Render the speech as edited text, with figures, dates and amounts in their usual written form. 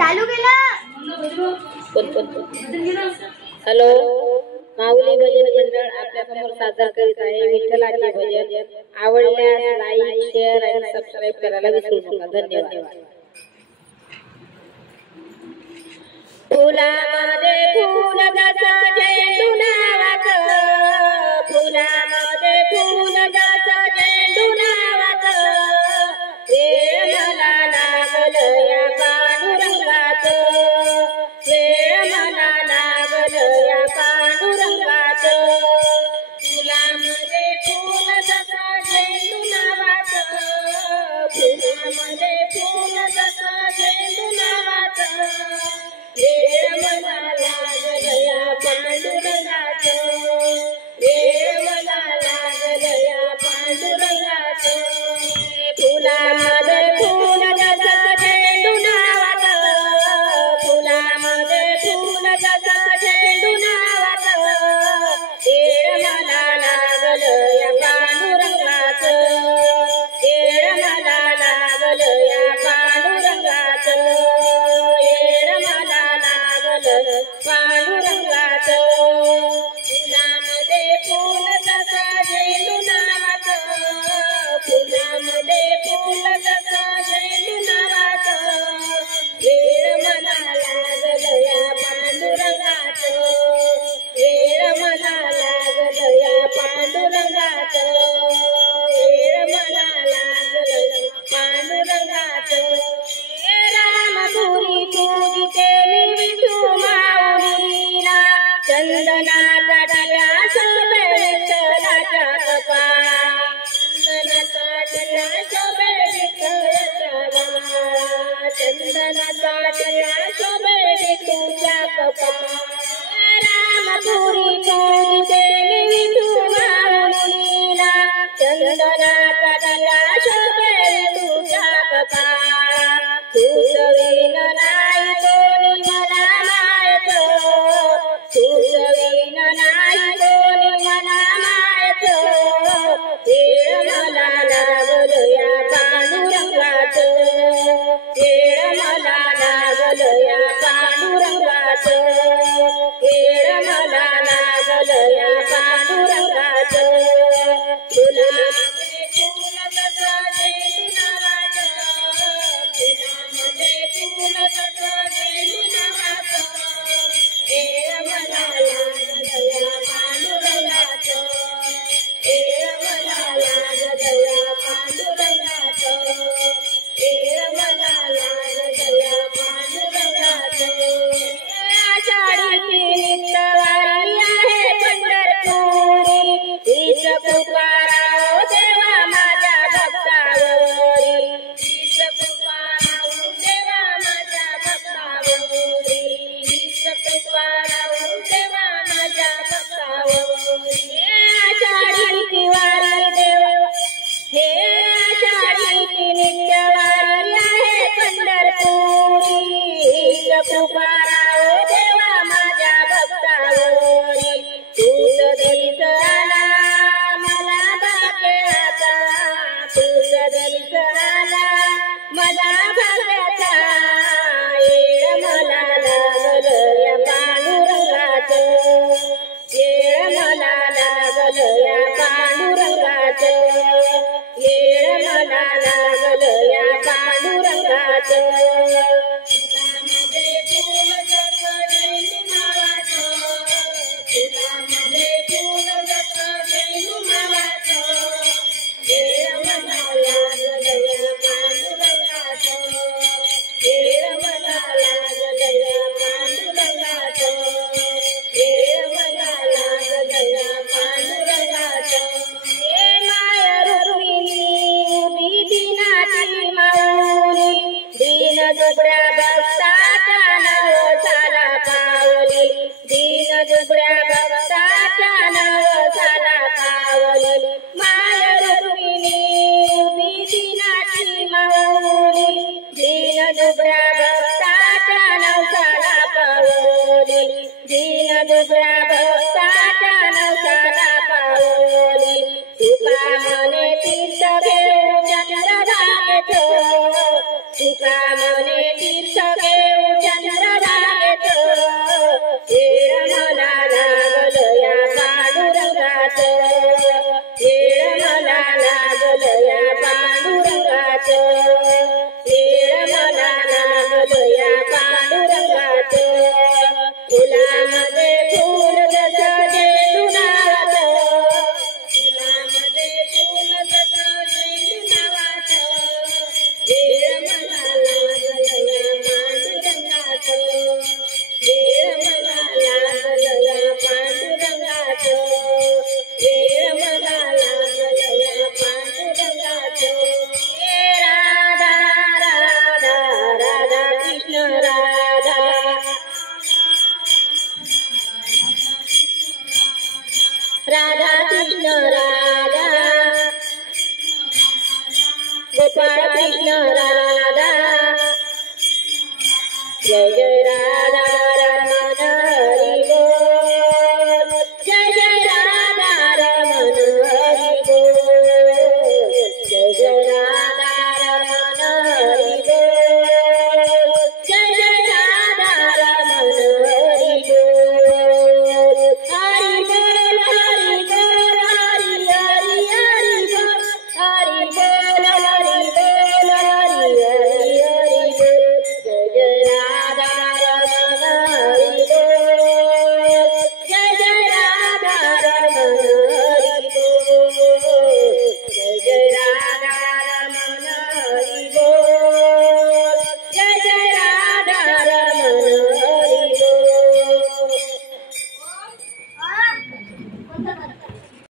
चालू केलं। हॅलो, माऊली भजन मंडळ आपल्या समोर सादर करीत आहे विठ्ठलाचे भजन। आवडल्यास लाईक, शेअर आणि सबस्क्राइब करायला विसरू नका। धन्यवाद। फुलामध्ये फुल जसं झेंडू नावाचं, फुलामध्ये फुल जसं झेंडू नावाचं, वेळ मला लागलं या पांडुरंगाचं, वेळ मला लागलं या पांडुरंगाचं। फुलामध्ये फुल जसं झेंडू नावाचं, फुलामध्ये फुल जसं झेंडू नावाचं, वेळ मला लागलं या पांडुरंगाचं, वेळ मला लागलं या पांडुरंगाचं। फुलामध्ये फुल जसं झेंडू नावाचं, फुलामध्ये फुल जसं झेंडू नावाचं, वेळ मला लागलं या पांडुरंगाचं, वेळ मला लागलं या पांडुरंगाचं, वेळ मला लागलं पांडुरंगाचं। फुलामध्ये फुल जसं झेंडू नावाचं, फुलामध्ये फुल जसं झेंडू नावाचं, वेळ मला लागलं या पांडुरंगाचं, वेळ मला लागलं या पांडुरंगाचं, वेळ मला लागलं पांडुरंगाचं। रामपुरी पूजिते मी विठू माऊलीला, चंदनाचा टिळा शोभे विठ्ठलाच्या कपाळा, चंदनाचा टिळा शोभे विठ्ठलाच्या कपाळा, चंदनाचा टिळा शोभे विठूच्या कपाळा। रामपुरी पूजिते मी विठू माऊलीला, चंदनाचा टिळा शोभे विठूच्या कपाळा, तुझविन नाही कोणी मला मायचं, तुझविन नाही कोणी मला मायचं, वेळ मला लागलं या पांडुरंगाचं, वेळ मला लागलं या पांडुरंगाचं, वेळ मला लागलं या पांडुरंगाचं। फुलामध्ये फुल जसं झेंडू नावाचं, फुलामध्ये फुल जसं झेंडू नावाचं, वेळ मला लागलं या पांडुरंगाचं, वेळ मला लागलं या पांडुरंगाचं, वेळ मला लागलं या पांडुरंगाचं। आषाढीची नित्यवारी आहे पंढरपुरी, हीच पुकाराओ देवा माझ्या भक्तावरी, हीच पुकाराओ देवा माझ्या भक्तावरी, हीच पुकाराओ देवा माझ्या भक्तावरी। आषाढीची वारी देव, हे आषाढीची नित्यवारी आहे पंढरपुरी, हीच पुकाराओ देवा माझ्या भक्तावरी। तुझ दलित आला मला भाग्याचा, तुझ दलित आला मला भाग्याचा, येळ मला लागलं या पांडुरंगाचं, येळ मला लागलं या पांडुरंगाचं, येळ मला लागलं या पांडुरंगाचं। फुलामध्ये फुल जसं झेंडू नावाचं, फुलामध्ये फुल जसं झेंडू नावाचं, वेळ मला लागलं या पांडुरंगाचं, वेळ मला लागलं या पांडुरंगाचं, वेळ मला लागलं या पांडुरंगाचं। हे माय रुक्मिणी उभी दिनाची माऊली, दीन दुबळ्या भक्ताच्या नवसाला पावली, दीन दुबळ्या भक्ताच्या नवसाला पावली। माय रुक्मिणी उभी दिनाची माऊली, दीन दुबळ्या भक्ताच्या नवसाला पावली, दीन दुबळ्या भक्ताच्या नवसाला पावली। तुका मने तीर्थ घेऊ चंद्रभागेत, तुका मने तीर्थ घेऊ जय जय